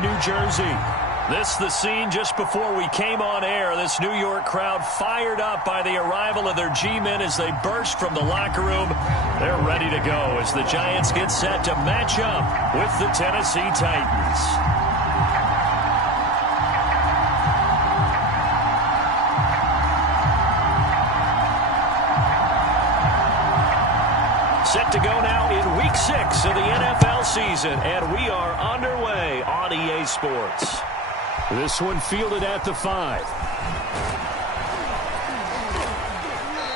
in New Jersey. This the scene just before we came on air. This New York crowd fired up by the arrival of their G-men as they burst from the locker room. They're ready to go as the Giants get set to match up with the Tennessee Titans. Set to go now in Week 6 of the NFL season, and we are underway on EA Sports. This one fielded at the 5.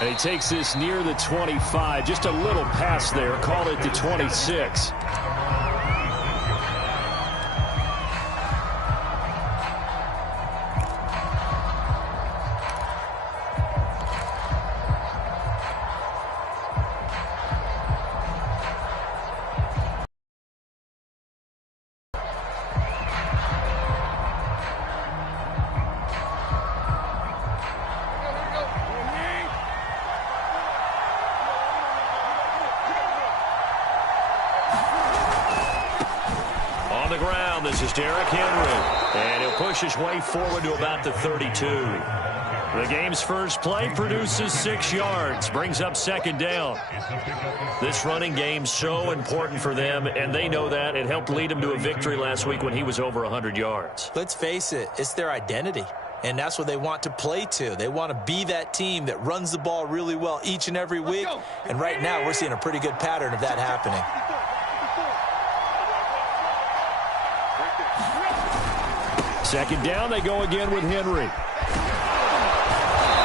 And he takes this near the 25. Just a little pass there. Call it the 26. This is Derrick Henry, and he'll push his way forward to about the 32. The game's first play produces 6 yards, brings up second down. This running game's so important for them, and they know that. It helped lead them to a victory last week when he was over 100 yards. Let's face it, it's their identity, and that's what they want to play to. They want to be that team that runs the ball really well each and every week, and right now we're seeing a pretty good pattern of that happening. Second down, they go again with Henry.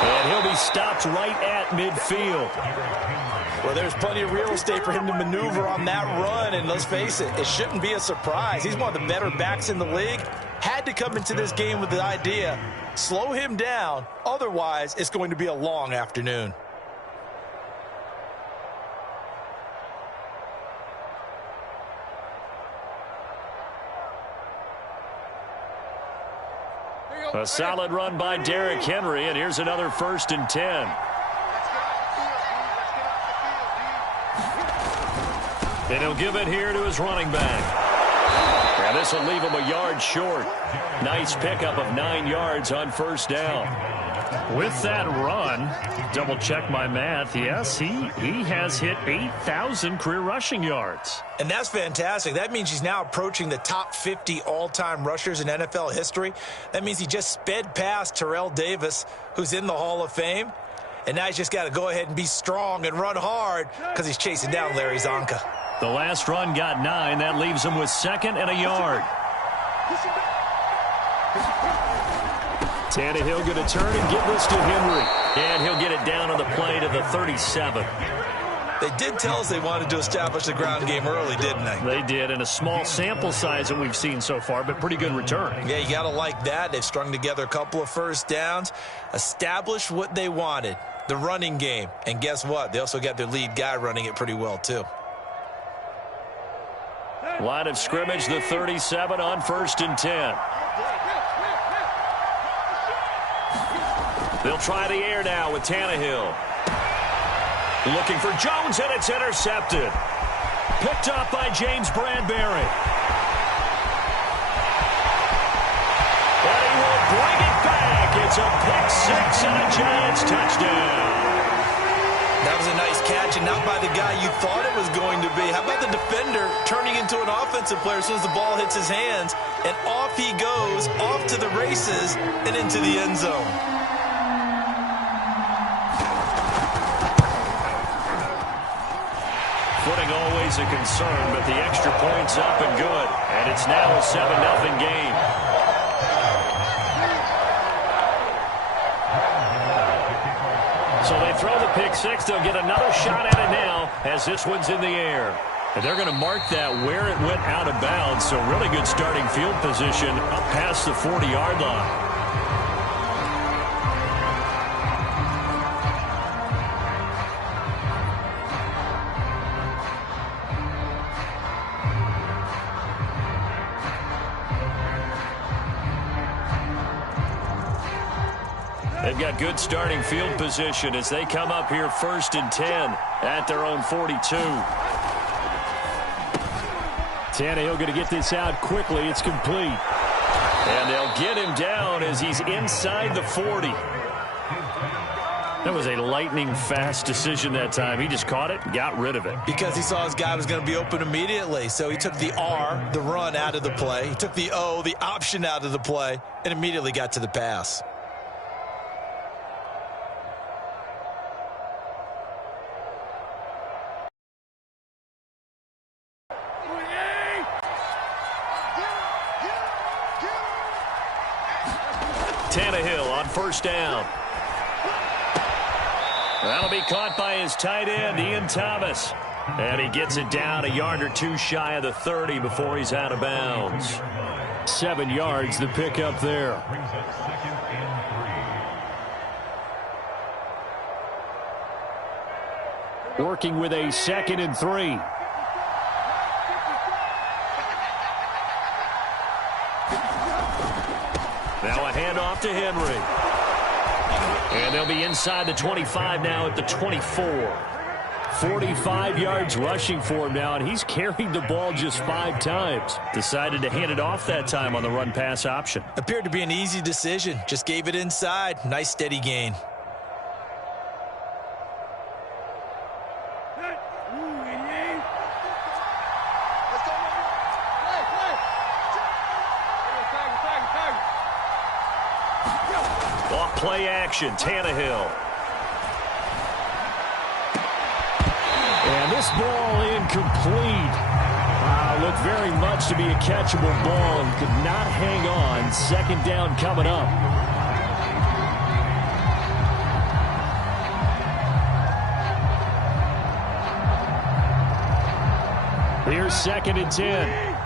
And he'll be stopped right at midfield. Well, there's plenty of real estate for him to maneuver on that run, and let's face it, it shouldn't be a surprise. He's one of the better backs in the league. Had to come into this game with the idea, slow him down, otherwise it's going to be a long afternoon. A solid run by Derrick Henry, and here's another 1st and 10. And he'll give it here to his running back. And this will leave him a yard short. Nice pickup of 9 yards on 1st down. With that run, double check my math, yes, he has hit 8,000 career rushing yards. And that's fantastic. That means he's now approaching the top 50 all-time rushers in NFL history. That means he just sped past Terrell Davis, who's in the Hall of Fame. And now he's just got to go ahead and be strong and run hard because he's chasing down Larry Zonka. The last run got 9. That leaves him with 2nd and a yard. Tannehill going to turn and give this to Henry. And he'll get it down on the play to the 37. They did tell us they wanted to establish the ground game early, didn't they? They did, and a small sample size that we've seen so far, but pretty good return. Yeah, you got to like that. They've strung together a couple of 1st downs, established what they wanted, the running game. And guess what? They also got their lead guy running it pretty well, too. Line of scrimmage, the 37 on 1st and 10. They'll try the air now with Tannehill. Looking for Jones, and it's intercepted. Picked up by James Bradbury. And he will bring it back. It's a pick 6 and a Giants touchdown. That was a nice catch, and not by the guy you thought it was going to be. How about the defender turning into an offensive player as soon as the ball hits his hands, and off he goes, off to the races, and into the end zone. Footing always a concern, but the extra point's up and good. And it's now a 7-0 game. So they throw the pick 6. They'll get another shot at it now as this one's in the air. And they're going to mark that where it went out of bounds. So really good starting field position up past the 40-yard line. They've got good starting field position as they come up here 1st and 10 at their own 42. Tannehill going to get this out quickly. It's complete. And they'll get him down as he's inside the 40. That was a lightning-fast decision that time. He just caught it and got rid of it. Because he saw his guy was going to be open immediately. So he took the R, the run, out of the play. He took the O, the option, out of the play, and immediately got to the pass. Tannehill on first down. That'll be caught by his tight end, Ian Thomas. And he gets it down a yard or two shy of the 30 before he's out of bounds. 7 yards, the pickup there. Working with a 2nd and 3. Now a handoff to Henry. And they'll be inside the 25 now at the 24. 45 yards rushing for him now, and he's carried the ball just 5 times. Decided to hand it off that time on the run-pass option. Appeared to be an easy decision. Just gave it inside. Nice steady gain. Play action, Tannehill. And this ball incomplete. Looked very much to be a catchable ball and could not hang on. 2nd down coming up. Here's 2nd and 10.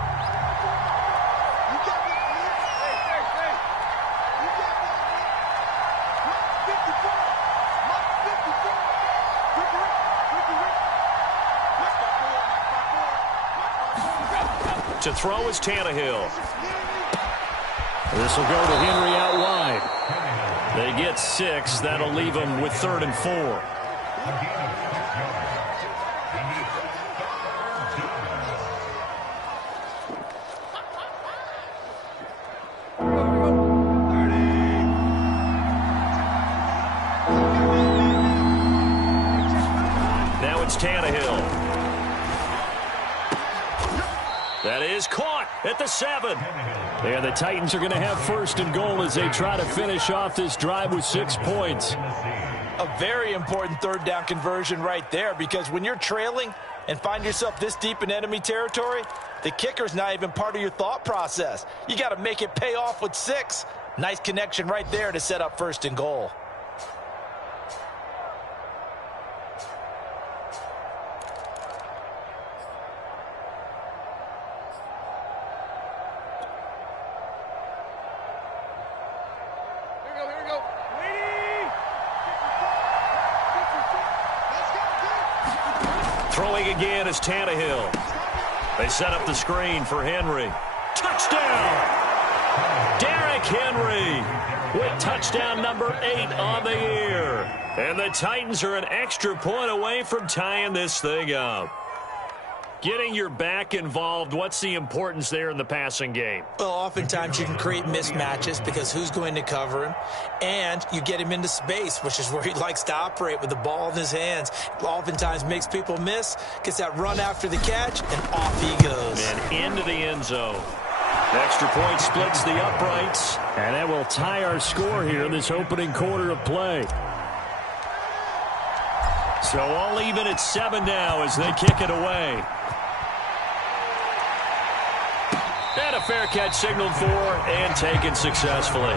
To throw is Tannehill. This will go to Henry out wide. They get 6. That'll leave them with 3rd and 4. Now it's Tannehill. That is caught at the 7. And the Titans are going to have 1st and goal as they try to finish off this drive with 6 points. A very important 3rd down conversion right there, because when you're trailing and find yourself this deep in enemy territory, the kicker's not even part of your thought process. You got to make it pay off with 6. Nice connection right there to set up 1st and goal. Throwing again is Tannehill. They set up the screen for Henry. Touchdown! Derrick Henry with touchdown number 8 on the year. And the Titans are an extra point away from tying this thing up. Getting your back involved, what's the importance there in the passing game? Well, oftentimes you can create mismatches because who's going to cover him? And you get him into space, which is where he likes to operate with the ball in his hands. Oftentimes makes people miss, gets that run after the catch, and off he goes. And into the end zone. Extra point splits the uprights. And that will tie our score here in this opening quarter of play. So all even at 7 now as they kick it away. And a fair catch signaled for and taken successfully.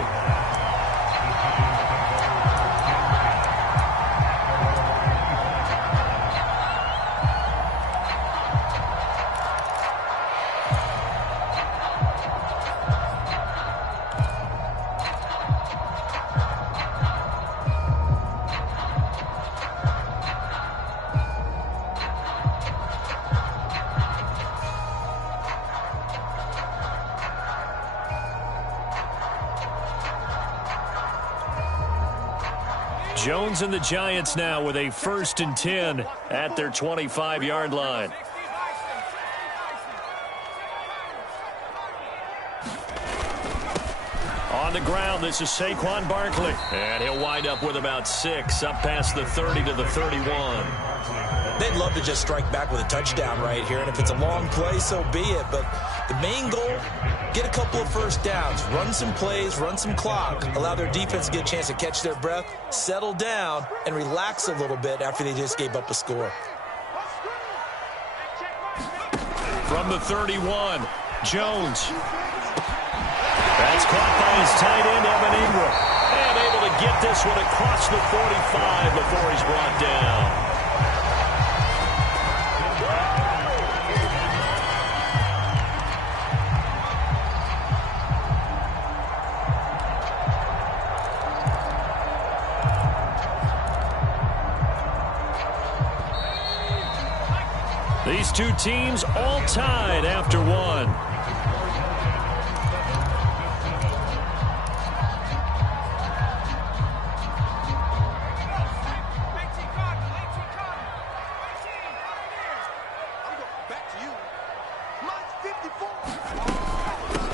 Jones and the Giants now with a 1st and 10 at their 25-yard line. On the ground, this is Saquon Barkley. And he'll wind up with about 6, up past the 30 to the 31. They'd love to just strike back with a touchdown right here, and if it's a long play, so be it. But the main goal, get a couple of first downs, run some plays, run some clock, allow their defense to get a chance to catch their breath, settle down, and relax a little bit after they just gave up a score. From the 31, Jones. That's caught by his tight end, Evan Ingram. And able to get this one across the 45 before he's brought down. These two teams all tied after one.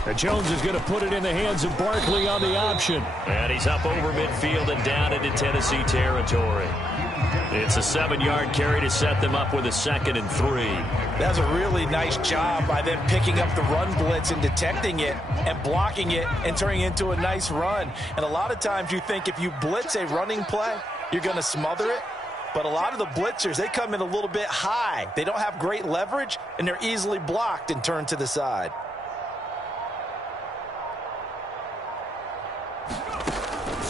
And Jones is going to put it in the hands of Barkley on the option. And he's up over midfield and down into Tennessee territory. It's a 7-yard carry to set them up with a 2nd and 3. That's a really nice job by them picking up the run blitz and detecting it and blocking it and turning it into a nice run. And a lot of times you think if you blitz a running play, you're going to smother it. But a lot of the blitzers, they come in a little bit high. They don't have great leverage, and they're easily blocked and turned to the side.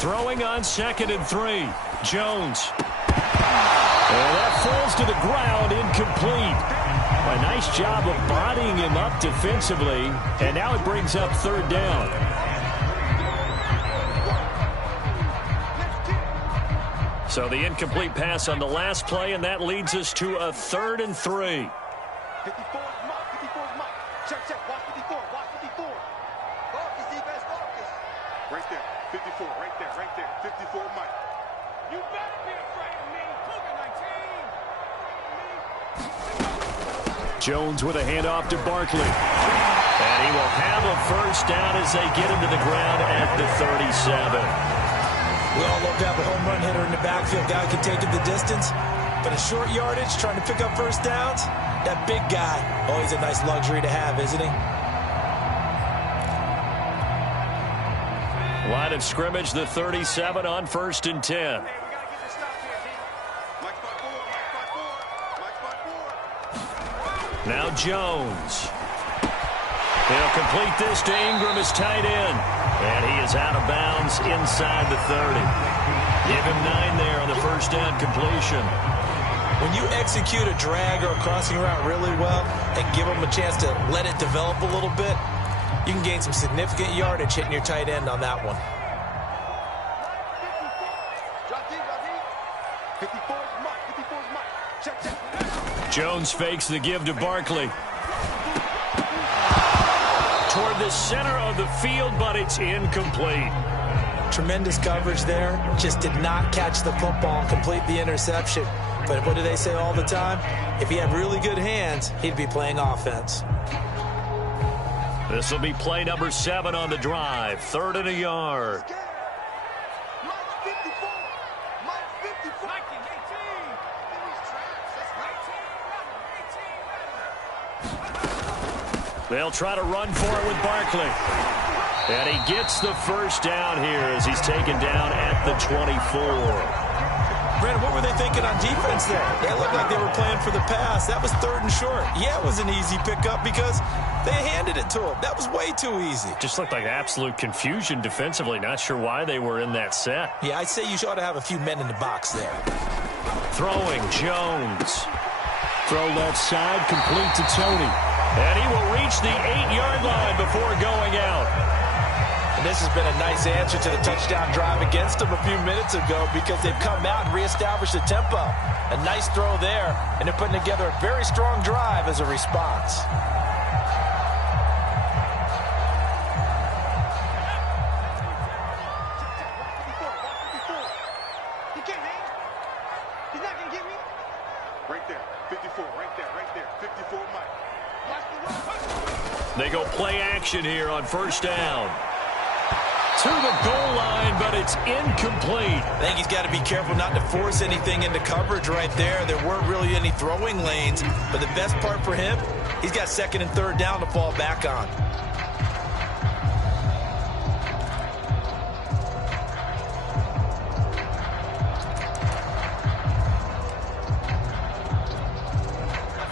Throwing on 2nd and 3. Jones. And that falls to the ground, incomplete. A nice job of bodying him up defensively. And now it brings up 3rd down. So the incomplete pass on the last play, and that leads us to a 3rd and 3. 54 is Mike. 54 is Mike. Check. Watch 54. Watch 54. Focus, defense, focus. Right there. 54. Right there. 54 Mike. You better be afraid of me. Cougar 19. Jones with a handoff to Barkley. And he will have a 1st down as they get him to the ground at the 37. We all love to have a home run hitter in the backfield. Guy can take it the distance. But a short yardage, trying to pick up first downs, that big guy, always a nice luxury to have, isn't he? Line of scrimmage, the 37 on 1st and 10. Now Jones. He'll complete this to Ingram as tight end. And he is out of bounds inside the 30. Give him 9 there on the 1st down completion. When you execute a drag or a crossing route really well and give them a chance to let it develop a little bit, you can gain some significant yardage hitting your tight end on that one. 54 is Mike. 54 is Mike. Check. Jones fakes the give to Barkley. Toward the center of the field, but it's incomplete. Tremendous coverage there. Just did not catch the football and complete the interception. But what do they say all the time? If he had really good hands, he'd be playing offense. This will be play number 7 on the drive. 3rd and a yard. Mike 54. Mike 54. Mike 18. They'll try to run for it with Barkley. And he gets the 1st down here as he's taken down at the 24. Brandon, what were they thinking on defense there? They looked like they were playing for the pass. That was 3rd and short. Yeah, it was an easy pickup because they handed it to him. That was way too easy. Just looked like absolute confusion defensively. Not sure why they were in that set. Yeah, I'd say you ought to have a few men in the box there. Throwing, Jones. Throw left side, complete to Tony. And he will reach the 8-yard line before going out. And this has been a nice answer to the touchdown drive against them a few minutes ago because they've come out and reestablished the tempo. A nice throw there, and they're putting together a very strong drive as a response. Right there. 54. Right there. 54 Mike. They go play action here on 1st down. to the goal line, but it's incomplete. I think he's got to be careful not to force anything into coverage right there. There weren't really any throwing lanes, but the best part for him, he's got second and third down to fall back on.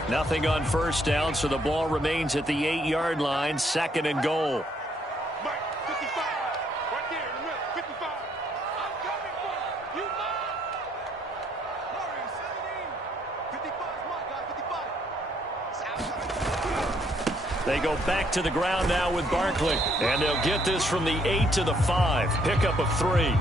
Nothing on first down, so the ball remains at the 8-yard line, second and goal. Mike, 55. Right there in the middle. 55. I'm coming for you. You mine. Murray, 17. 55 is mine, guys. 55. They go back to the ground now with Barkley. And they'll get this from the 8 to the 5. Pickup of 3.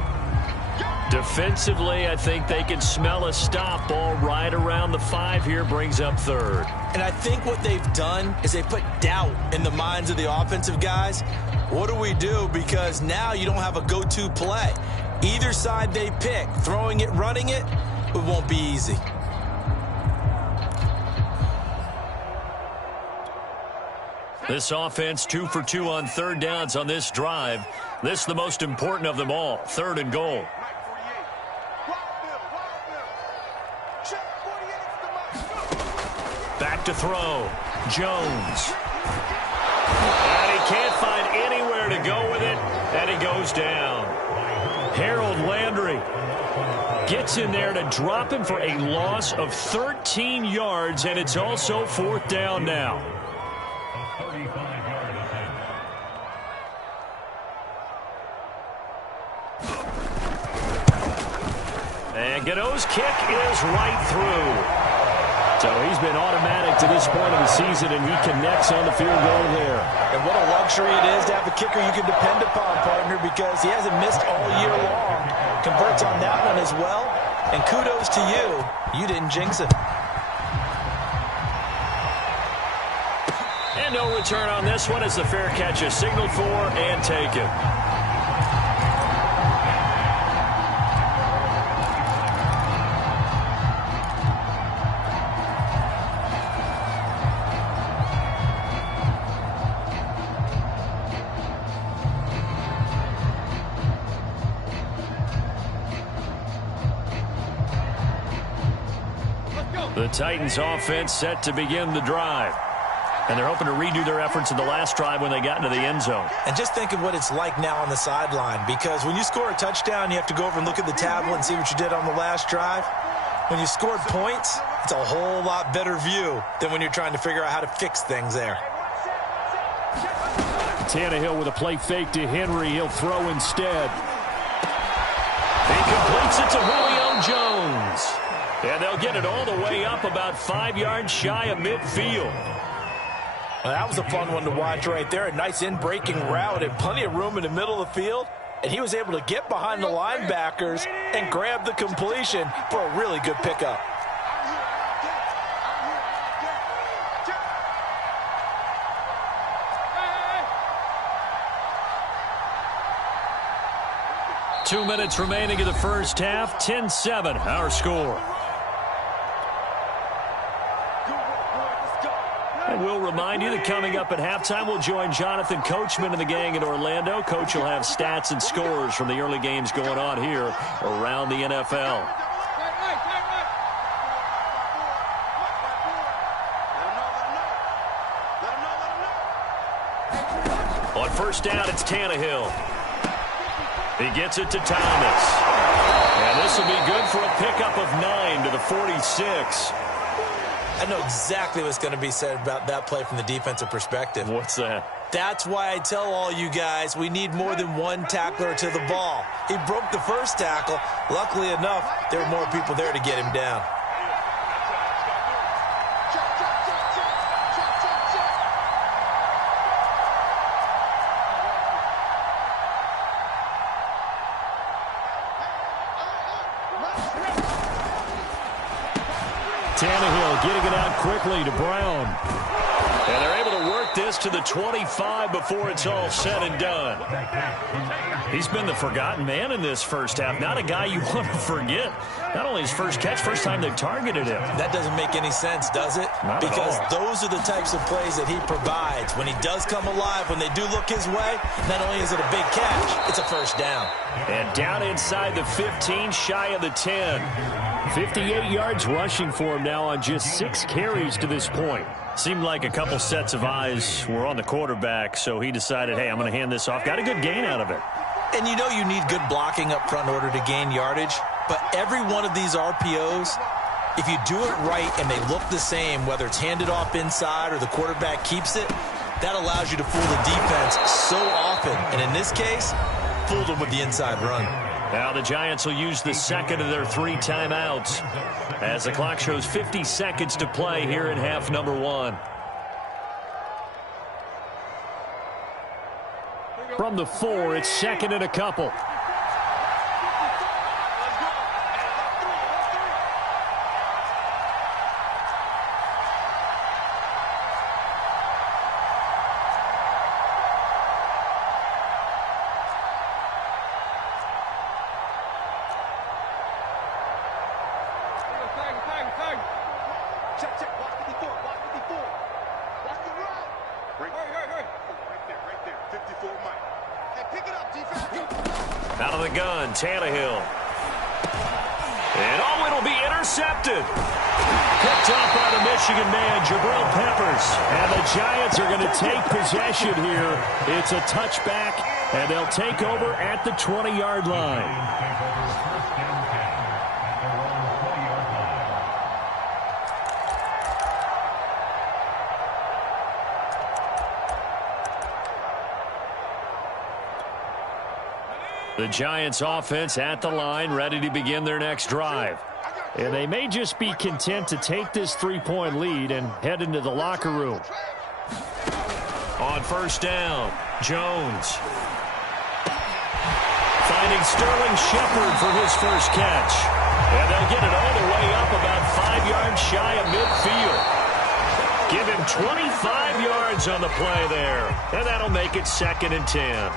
Defensively, I think they can smell a stop. Ball right around the 5 here, brings up third. And I think what they've done is they put doubt in the minds of the offensive guys. What do we do? Because now you don't have a go-to play. Either side they pick, throwing it, running it, it won't be easy. This offense 2 for 2 on third downs on this drive. This is the most important of them all, third and goal. Back to throw. Jones. And he can't find anywhere to go with it, and he goes down. Harold Landry gets in there to drop him for a loss of 13 yards, and it's also fourth down now. And Gano's kick is right through. So he's been automatic to this point of the season, and he connects on the field goal there. And what a luxury it is to have a kicker you can depend upon, partner, because he hasn't missed all year long. Converts on that one as well. And kudos to you. You didn't jinx it. And no return on this one as the fair catch is signaled for and taken. The Titans offense set to begin the drive. And they're hoping to redo their efforts in the last drive when they got into the end zone. And just think of what it's like now on the sideline, because when you score a touchdown, you have to go over and look at the tablet and see what you did on the last drive. When you scored points, it's a whole lot better view than when you're trying to figure out how to fix things there. Tannehill with a play fake to Henry. He'll throw instead. He completes it to Julio Jones. And they'll get it all the way up about 5 yards shy of midfield. Well, that was a fun one to watch right there. A nice in-breaking route and plenty of room in the middle of the field. And he was able to get behind the linebackers and grab the completion for a really good pickup. Two minutes remaining in the first half. 10-7, our score. And we'll remind you that coming up at halftime, we'll join Jonathan Coachman and the gang in Orlando. Coach will have stats and scores from the early games going on here around the NFL. On first down, it's Tannehill. He gets it to Thomas. And this will be good for a pickup of 9 to the 46. I know exactly what's going to be said about that play from the defensive perspective. What's that? That's why I tell all you guys we need more than one tackler to the ball. He broke the first tackle. Luckily enough, there were more people there to get him down. Tannehill getting it out quickly to Brown. And they're able to work make this to the 25 before it's all said and done. He's been the forgotten man in this first half. Not a guy you want to forget. Not only his first catch, first time they've targeted him. That doesn't make any sense, does it? Not because at all. those are the types of plays that he provides. When he does come alive, when they do look his way, not only is it a big catch, it's a first down. And down inside the 15, shy of the 10. 58 yards rushing for him now on just 6 carries to this point. Seemed like a couple sets of eyes were on the quarterback, so he decided, hey, I'm going to hand this off. Got a good gain out of it. And you know you need good blocking up front in order to gain yardage, but every one of these RPOs, if you do it right and they look the same, whether it's handed off inside or the quarterback keeps it, that allows you to fool the defense so often. And in this case, fooled them with the inside run. Now the Giants will use the second of their 3 timeouts as the clock shows 50 seconds to play here in half number 1. From the 4, it's second and a couple. Out of the gun, Tannehill. And oh, it'll be intercepted. Picked up by the Michigan man, Jabril Peppers. And the Giants are going to take possession here. It's a touchback, and they'll take over at the 20-yard line. The Giants offense at the line, ready to begin their next drive. And they may just be content to take this 3-point lead and head into the locker room. On first down, Jones. Finding Sterling Shepard for his first catch. And they'll get it all the way up about 5 yards shy of midfield. Give him 25 yards on the play there. And that'll make it 2nd and 10.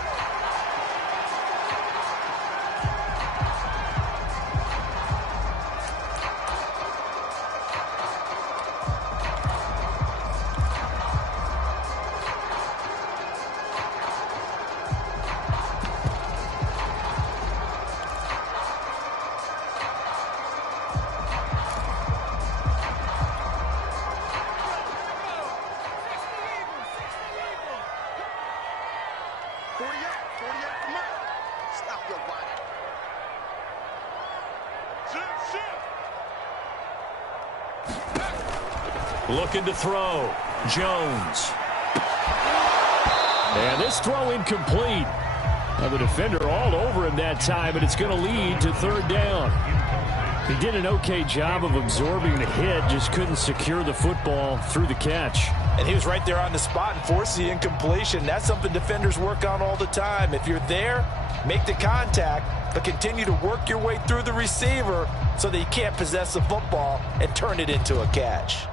Looking to throw. Jones. And this throw incomplete. Now the defender all over him that time, and it's going to lead to 3rd down. He did an okay job of absorbing the hit, just couldn't secure the football through the catch. And he was right there on the spot and forced the incompletion. That's something defenders work on all the time. If you're there, make the contact, but continue to work your way through the receiver so that you can't possess the football and turn it into a catch.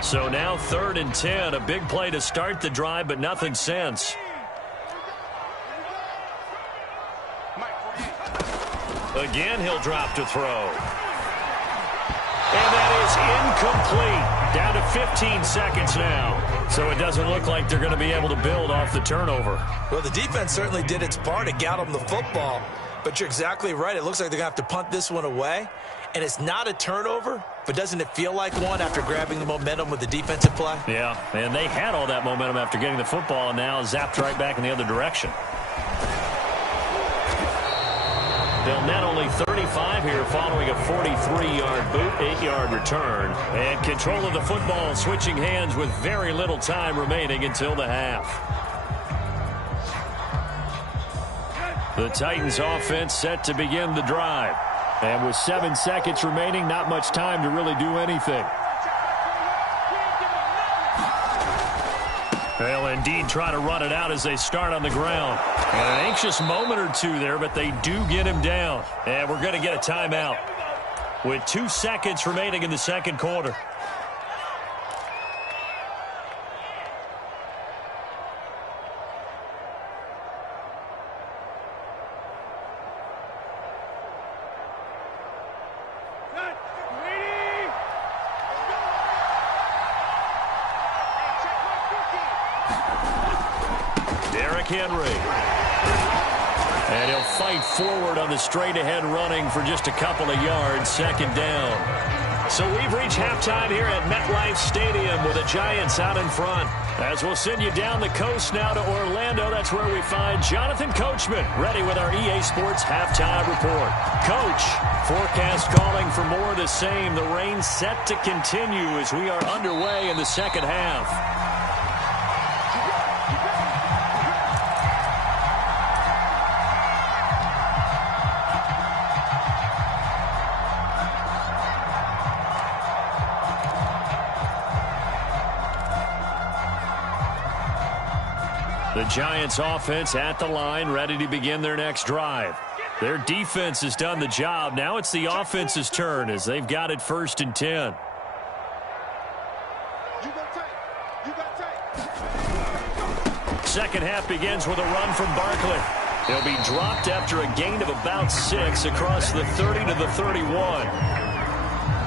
So now 3rd and 10, a big play to start the drive, but nothing since. Again, he'll drop to throw. And that is incomplete. Down to 15 seconds now. So it doesn't look like they're going to be able to build off the turnover. Well, the defense certainly did its part to get them the football. But you're exactly right. It looks like they're going to have to punt this one away. And it's not a turnover, but doesn't it feel like one after grabbing the momentum with the defensive play? Yeah, and they had all that momentum after getting the football, and now zapped right back in the other direction. They'll net only 35 here following a 43-yard boot, 8-yard return. And control of the football switching hands with very little time remaining until the half. The Titans offense set to begin the drive. And with 7 seconds remaining, not much time to really do anything. They'll indeed try to run it out as they start on the ground. And an anxious moment or two there, but they do get him down. And we're going to get a timeout with 2 seconds remaining in the second quarter. Derrick Henry. And he'll fight forward on the straight-ahead running for just a couple of yards, second down. So we've reached halftime here at MetLife Stadium with the Giants out in front. As we'll send you down the coast now to Orlando, that's where we find Jonathan Coachman ready with our EA Sports Halftime Report. Coach, forecast calling for more of the same. The rain set to continue as we are underway in the second half. The Giants offense at the line, ready to begin their next drive. Their defense has done the job. Now it's the offense's turn as they've got it 1st and 10. Second half begins with a run from Barkley. He'll be dropped after a gain of about 6 across the 30 to the 31.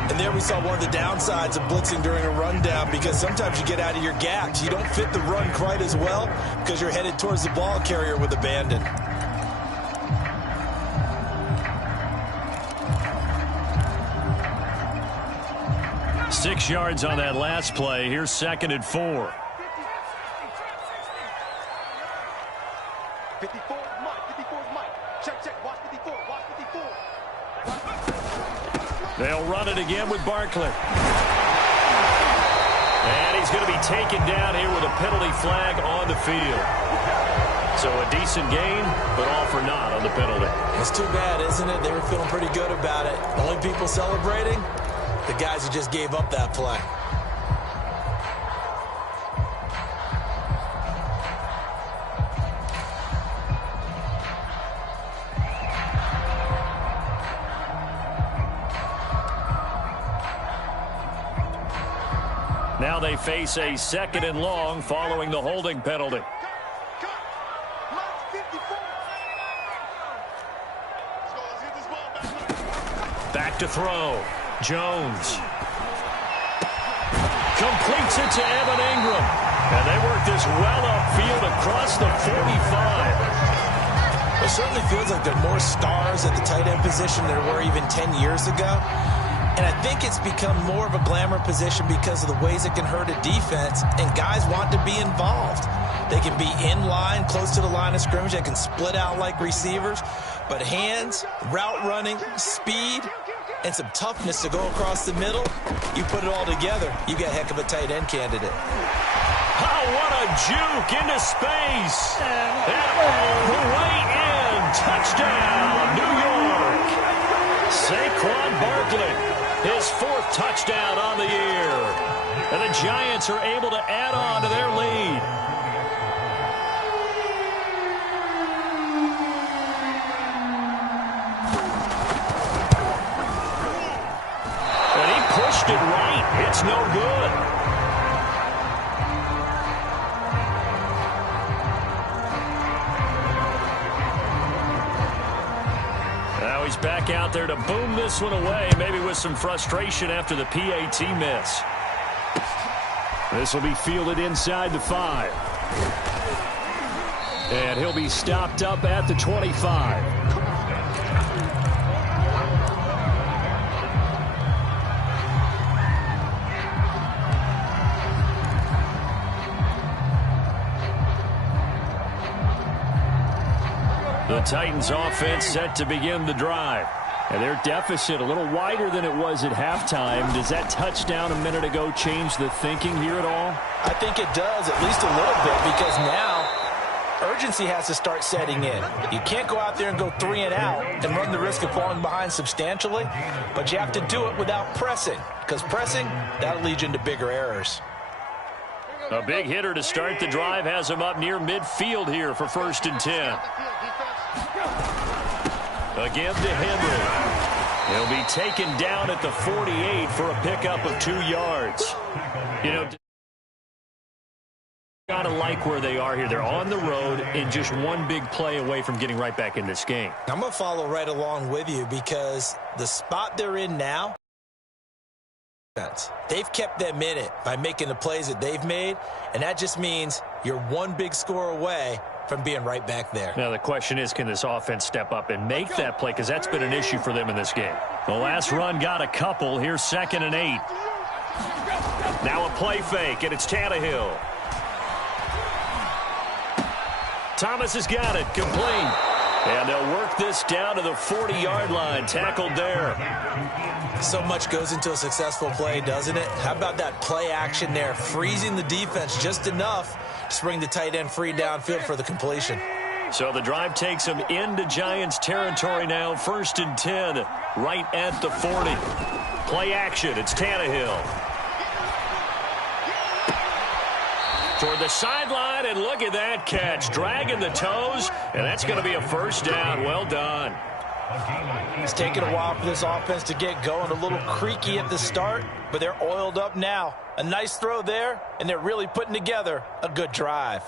And there we saw one of the downsides of blitzing during a rundown, because sometimes you get out of your gaps. You don't fit the run quite as well because you're headed towards the ball carrier with abandon. Six yards on that last play. Here's 2nd and 4. 54 is Mike. 54 is Mike. Check. Watch 54. Watch 54. They'll run it again with Barkley. And he's going to be taken down here with a penalty flag on the field. So a decent gain, but all for naught on the penalty. It's too bad, isn't it? They were feeling pretty good about it. The only people celebrating, the guys who just gave up that play. Now they face a 2nd and long following the holding penalty. Back to throw. Jones. Completes it to Evan Ingram. And they work this well upfield across the 45. It certainly feels like there are more stars at the tight end position than there were even 10 years ago. And I think it's become more of a glamour position because of the ways it can hurt a defense, and guys want to be involved. They can be in line, close to the line of scrimmage. They can split out like receivers. But hands, route running, speed, and some toughness to go across the middle, you put it all together, you got a heck of a tight end candidate. Oh, what a juke into space. And all the way in. Touchdown, New York. Saquon Barkley, his 4th touchdown on the year. And the Giants are able to add on to their lead. And he pushed it right. It's no good. Now he's back out there to boom this one away, maybe with some frustration after the PAT miss. This will be fielded inside the 5. And he'll be stopped up at the 25. The Titans offense set to begin the drive. And their deficit a little wider than it was at halftime. Does that touchdown a minute ago change the thinking here at all? I think it does, at least a little bit, because now urgency has to start setting in. You can't go out there and go 3 and out and run the risk of falling behind substantially, but you have to do it without pressing, because pressing, that'll lead you into bigger errors. A big hitter to start the drive has him up near midfield here for 1st and 10. Again to Henry. He'll be taken down at the 48 for a pickup of 2 yards. You know, gotta like where they are here. They're on the road and just one big play away from getting right back in this game. I'm going to follow right along with you because the spot they're in now, they've kept them in it by making the plays that they've made, and that just means you're one big score away from being right back there. Now the question is, can this offense step up and make that play? Because that's been an issue for them in this game. The last run got a couple. Here's 2nd and 8. Now a play fake, and it's Tannehill. Thomas has got it, complete. And they'll work this down to the 40-yard line, tackled there. So much goes into a successful play, doesn't it? How about that play action there, freezing the defense just enough to bring the tight end free downfield for the completion. So the drive takes them into Giants territory now, 1st and 10, right at the 40. Play action, it's Tannehill. Toward the sideline, and look at that catch. Dragging the toes, and that's going to be a 1st down. Well done. It's taken a while for this offense to get going. A little creaky at the start, but they're oiled up now. A nice throw there, and they're really putting together a good drive.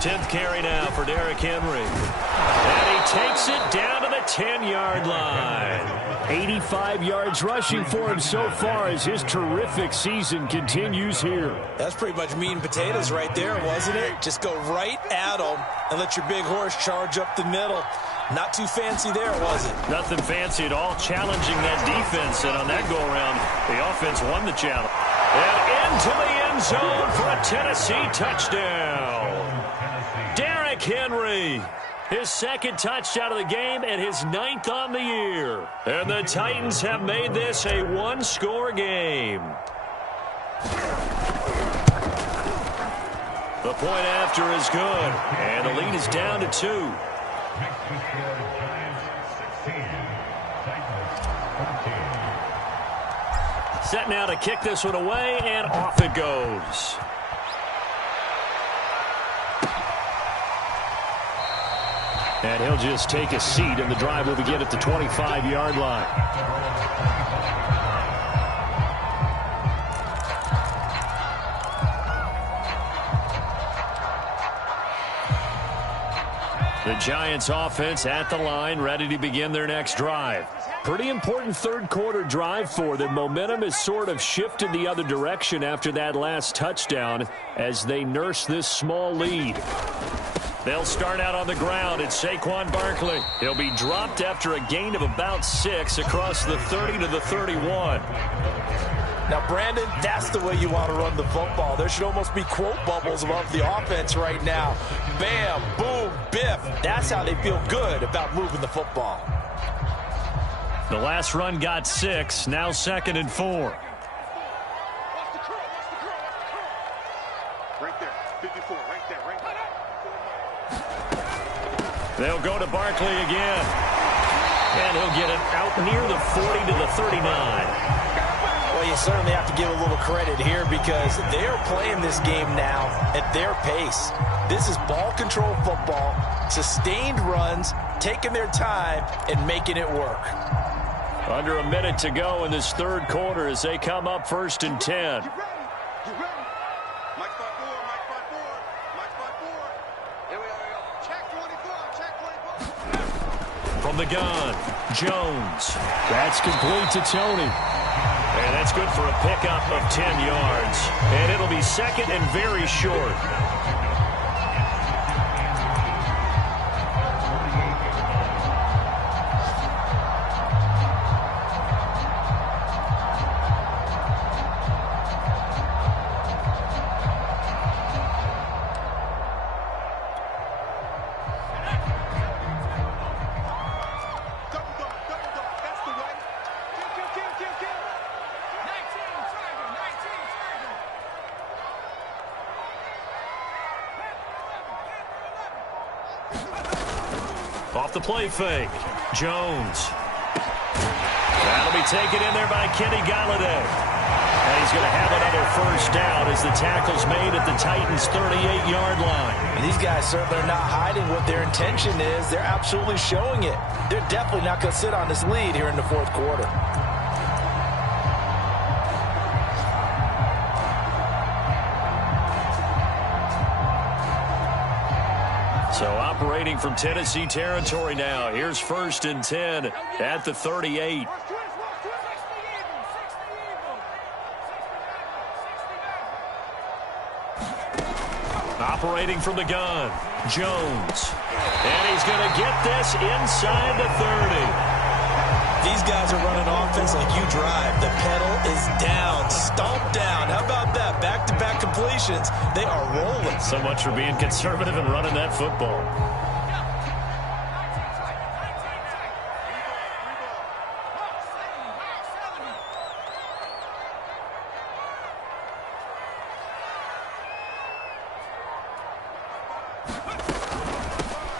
10th carry now for Derrick Henry. And he takes it down to the 10-yard line. 85 yards rushing for him so far as his terrific season continues here. That's pretty much meat and potatoes right there, wasn't it? Just go right at him and let your big horse charge up the middle. Not too fancy there, was it? Nothing fancy at all, challenging that defense. And on that go-around, the offense won the challenge. And into the end zone for a Tennessee touchdown. Derrick Henry, his 2nd touchdown of the game and his 9th on the year. And the Titans have made this a 1-score game. The point after is good, and the lead is down to 2. Set now to kick this one away, and off it goes. And he'll just take a seat, and the drive will begin at the 25-yard line. The Giants offense at the line, ready to begin their next drive. Pretty important 3rd quarter drive for them. Momentum has sort of shifted the other direction after that last touchdown as they nurse this small lead. They'll start out on the ground. It's Saquon Barkley. He'll be dropped after a gain of about 6 across the 30 to the 31. Now, Brandon, that's the way you want to run the football. There should almost be quote bubbles above the offense right now. Bam, boom, biff. That's how they feel good about moving the football. The last run got 6. Now 2nd and 4. Right there, 54, right there, right there. They'll go to Barkley again. And he'll get it out near the 40 to the 39. Well, you certainly have to give a little credit here because they're playing this game now at their pace. This is ball control football, sustained runs, taking their time, and making it work. Under a minute to go in this 3rd quarter as they come up 1st and 10. You ready? You ready? Mike 5-4, Mike 5-4, Mike 5-4. Here we go. Check 24, check 24. From the gun, Jones. That's complete to Tony. And that's good for a pickup of 10 yards. And it'll be 2nd and very short. Off the play fake, Jones. That'll be taken in there by Kenny Galladay. And he's going to have another 1st down as the tackle's made at the Titans' 38-yard line. And these guys certainly are not hiding what their intention is. They're absolutely showing it. They're definitely not going to sit on this lead here in the 4th quarter. So operating from Tennessee territory now. Here's 1st and 10 at the 38. Operating from the gun, Jones. And he's going to get this inside the 30. These guys are running offense like you drive. The pedal is down, stomped down. How about that? Back-to-back completions. They are rolling. So much for being conservative and running that football.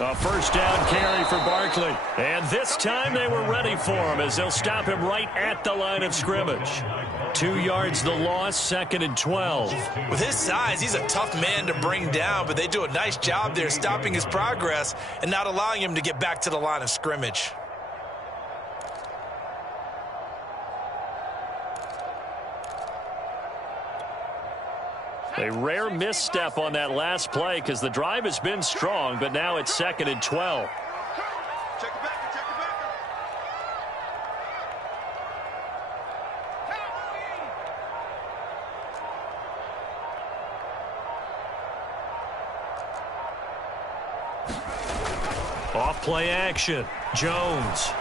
A first down carry for Barkley. And this time they were ready for him as they'll stop him right at the line of scrimmage. 2 yards the loss, 2nd and 12. With his size, he's a tough man to bring down, but they do a nice job there stopping his progress and not allowing him to get back to the line of scrimmage. A rare misstep on that last play because the drive has been strong, but now it's 2nd and 12. Check it back, check it back. Off play action. Jones.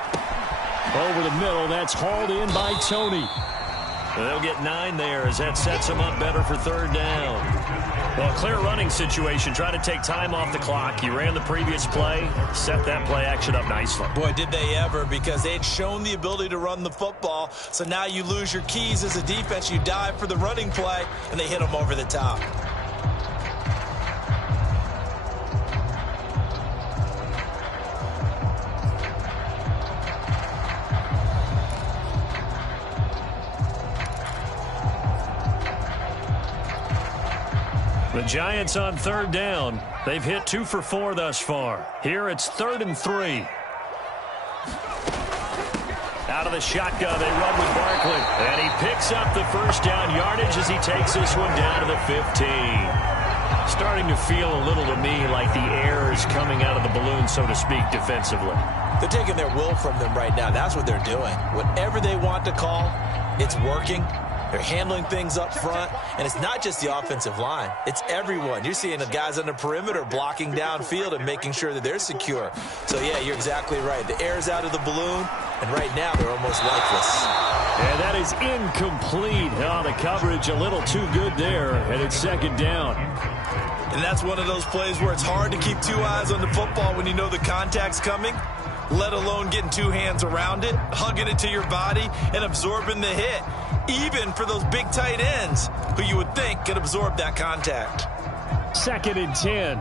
Over the middle. That's hauled in by Tony. They'll get 9 there as that sets them up better for 3rd down. Well, clear running situation. Try to take time off the clock. You ran the previous play. Set that play action up nicely. Boy, did they ever, because they had shown the ability to run the football. So now you lose your keys as a defense. You dive for the running play, and they hit them over the top. The Giants on 3rd down. They've hit 2 for 4 thus far. Here it's 3rd and 3. Out of the shotgun, they run with Barkley. And he picks up the first down yardage as he takes this one down to the 15. Starting to feel a little to me like the air is coming out of the balloon, so to speak, defensively. They're taking their will from them right now. That's what they're doing. Whatever they want to call, it's working. They're handling things up front, and it's not just the offensive line. It's everyone. You're seeing the guys on the perimeter blocking downfield and making sure that they're secure. So, yeah, you're exactly right. The air's out of the balloon, and right now they're almost lifeless. And that is incomplete. Oh, the coverage a little too good there, and it's 2nd down. And that's one of those plays where it's hard to keep 2 eyes on the football when you know the contact's coming, let alone getting 2 hands around it, hugging it to your body, and absorbing the hit. Even for those big tight ends who you would think could absorb that contact. 2nd and 10.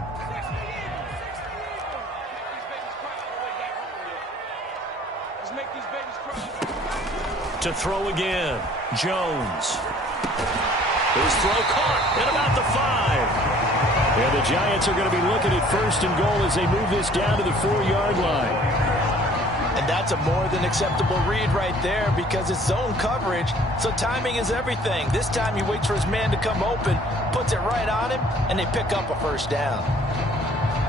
To throw again, Jones. His throw caught at about the 5. And the Giants are going to be looking at 1st and goal as they move this down to the 4-yard line. And that's a more than acceptable read right there because it's zone coverage, so timing is everything. This time he waits for his man to come open, puts it right on him, and they pick up a first down.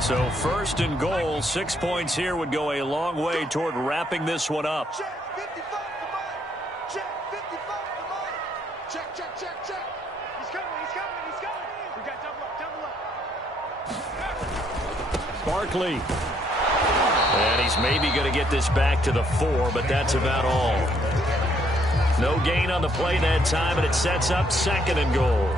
So 1st and goal, 6 points here would go a long way toward wrapping this one up. Check, 55 for mine. Check, 55 for mine. Check, check, check, check. He's coming, he's coming, he's coming. We got double up. Barkley. And he's maybe going to get this back to the 4, but that's about all. No gain on the play that time, and it sets up 2nd and goal.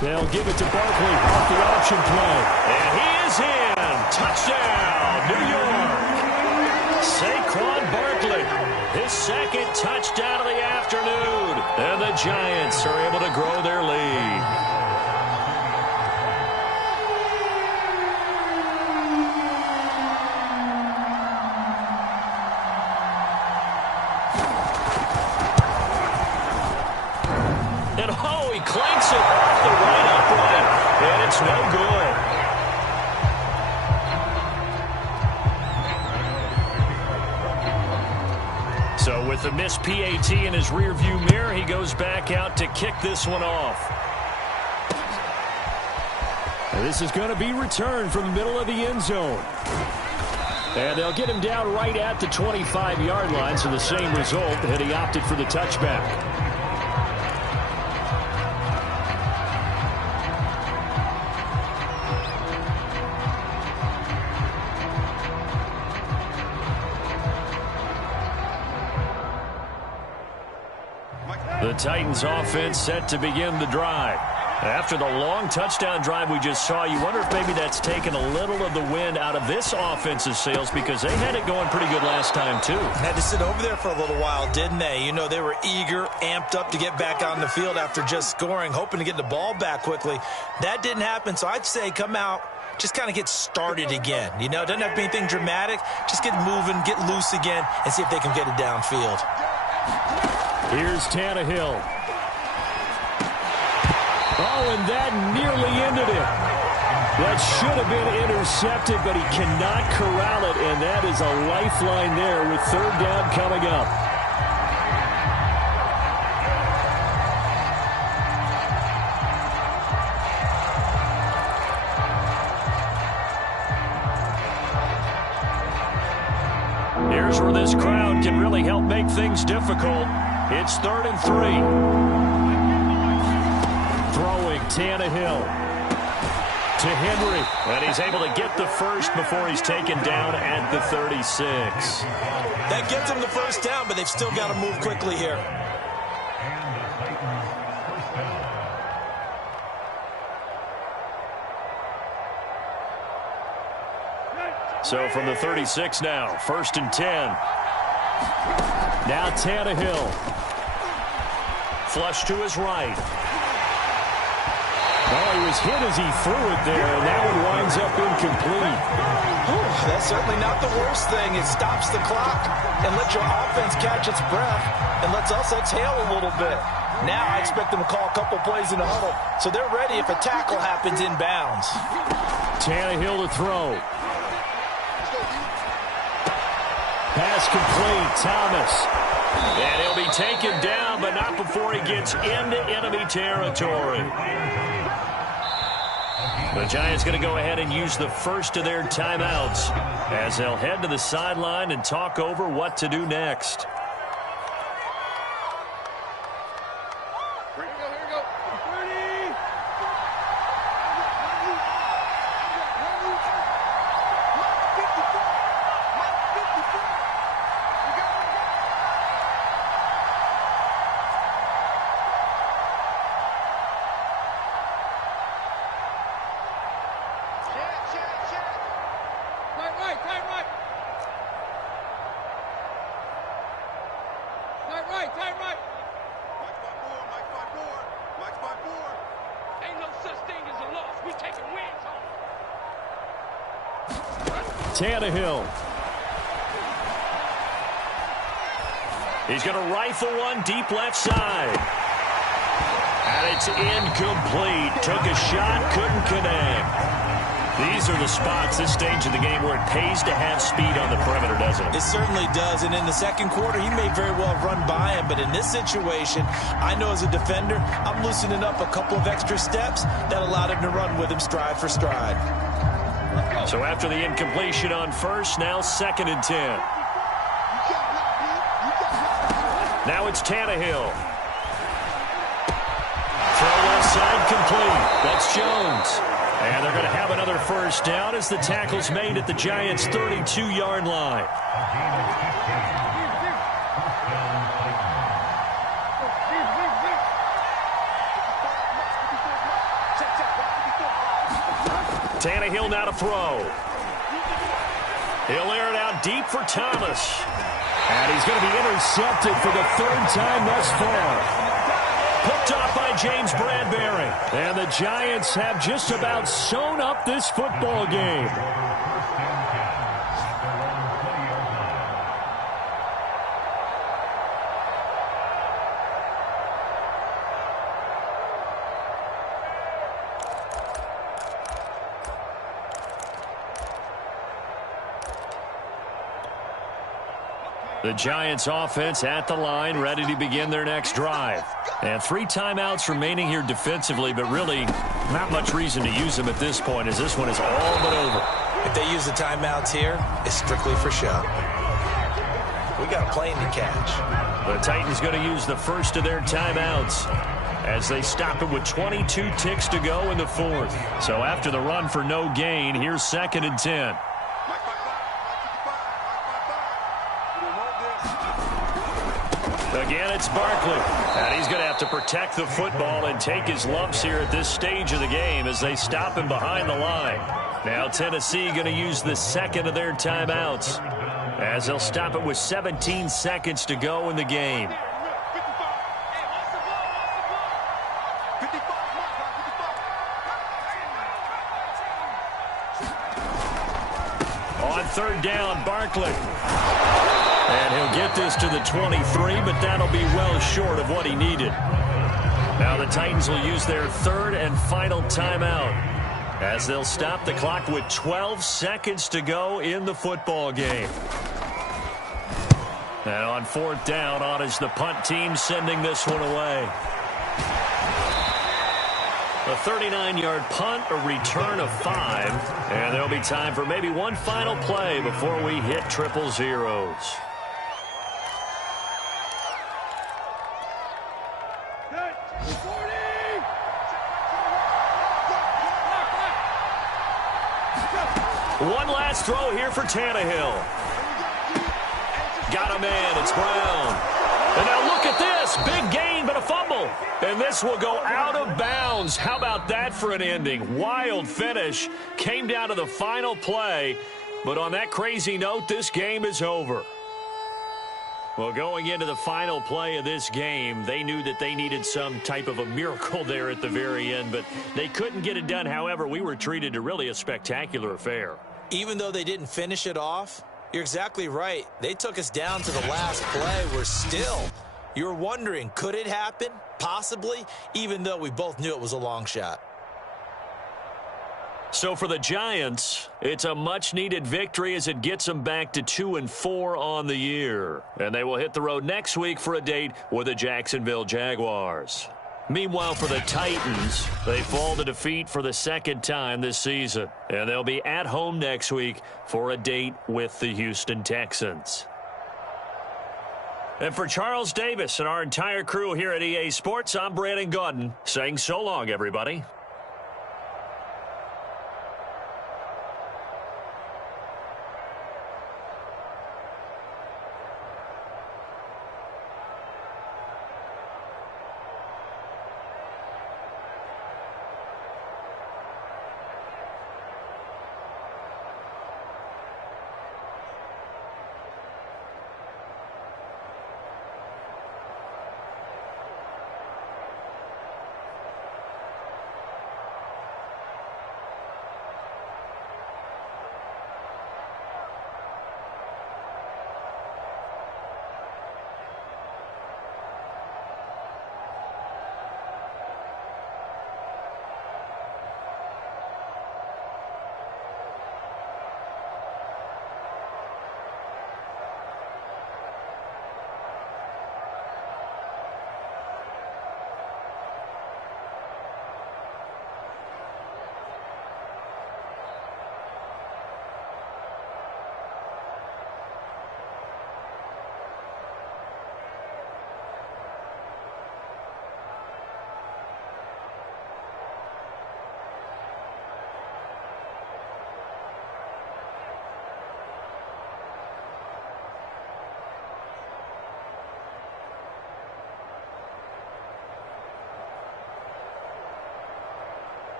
They'll give it to Barkley off the option play. And he is in. Touchdown, New York. Saquon Barkley, his 2nd touchdown of the afternoon. And the Giants are able to grow their lead. And, oh, he clanks it off the right upright. And it's no good. So with the missed PAT in his rearview mirror, he goes back out to kick this one off. And this is going to be returned from the middle of the end zone. And they'll get him down right at the 25-yard line, so the same result, and he opted for the touchback. The Titans offense set to begin the drive. After the long touchdown drive we just saw, you wonder if maybe that's taken a little of the wind out of this offense's sails, because they had it going pretty good last time, too. Had to sit over there for a little while, didn't they? You know, they were eager, amped up to get back on the field after just scoring, hoping to get the ball back quickly. That didn't happen, so I'd say come out, just kind of get started again. You know, it doesn't have to be anything dramatic. Just get moving, get loose again, and see if they can get it downfield. Here's Tannehill. Oh, and that nearly ended it. That should have been intercepted, but he cannot corral it, and that is a lifeline there with third down coming up. Here's where this crowd can really help make things difficult. It's 3rd and 3. Throwing Tannehill to Henry. And he's able to get the first before he's taken down at the 36. That gets him the first down, but they've still got to move quickly here. So from the 36 now, 1st and 10. Now Tannehill. Flush to his right. Oh, he was hit as he threw it there, and that one winds up incomplete. That's certainly not the worst thing. It stops the clock and lets your offense catch its breath and lets us exhale a little bit. Now I expect them to call a couple plays in the huddle, so they're ready if a tackle happens inbounds. Tannehill to throw. Pass complete, Thomas. And he'll be taken down, but not before he gets into enemy territory. The Giants going to go ahead and use the first of their timeouts as they'll head to the sideline and talk over what to do next. Tannehill. He's going to rifle one deep left side. And it's incomplete. Took a shot, couldn't connect. These are the spots, this stage of the game, where it pays to have speed on the perimeter, doesn't it? It certainly does, and in the second quarter, he may very well run by him, but in this situation, I know as a defender, I'm loosening up a couple of extra steps that allowed him to run with him stride for stride. So after the incompletion on first, now 2nd and 10. Now it's Tannehill. Throw left side complete. That's Jones. And they're going to have another first down as the tackle's made at the Giants' 32-yard line. Tannehill now to throw. He'll air it out deep for Thomas. And he's going to be intercepted for the 3rd time thus far. Picked off by James Bradbury. And the Giants have just about sewn up this football game. The Giants offense at the line, ready to begin their next drive. And 3 timeouts remaining here defensively, but really not much reason to use them at this point as this one is all but over. If they use the timeouts here, it's strictly for show. We got a plane to catch. The Titans going to use the first of their timeouts as they stop it with 22 ticks to go in the 4th. So after the run for no gain, here's 2nd and 10. Again, it's Barkley. And he's going to have to protect the football and take his lumps here at this stage of the game as they stop him behind the line. Now Tennessee going to use the 2nd of their timeouts as they'll stop it with 17 seconds to go in the game. On 3rd down, Barkley. And he'll get this to the 23, but that'll be well short of what he needed. Now the Titans will use their 3rd and final timeout as they'll stop the clock with 12 seconds to go in the football game. And on 4th down, on is the punt team sending this one away. A 39-yard punt, a return of 5. And there'll be time for maybe one final play before we hit 000. One last throw here for Tannehill. Got a man. It's Brown. And now look at this. Big gain, but a fumble. And this will go out of bounds. How about that for an ending? Wild finish. Came down to the final play. But on that crazy note, this game is over. Well, going into the final play of this game, they knew that they needed some type of a miracle there at the very end, but they couldn't get it done. However, we were treated to really a spectacular affair. Even though they didn't finish it off, you're exactly right. They took us down to the last play. You're wondering, could it happen? Possibly, even though we both knew it was a long shot. So for the Giants, it's a much-needed victory as it gets them back to 2-4 on the year. And they will hit the road next week for a date with the Jacksonville Jaguars. Meanwhile, for the Titans, they fall to defeat for the 2nd time this season. And they'll be at home next week for a date with the Houston Texans. And for Charles Davis and our entire crew here at EA Sports, I'm Brandon Gaudin saying so long, everybody.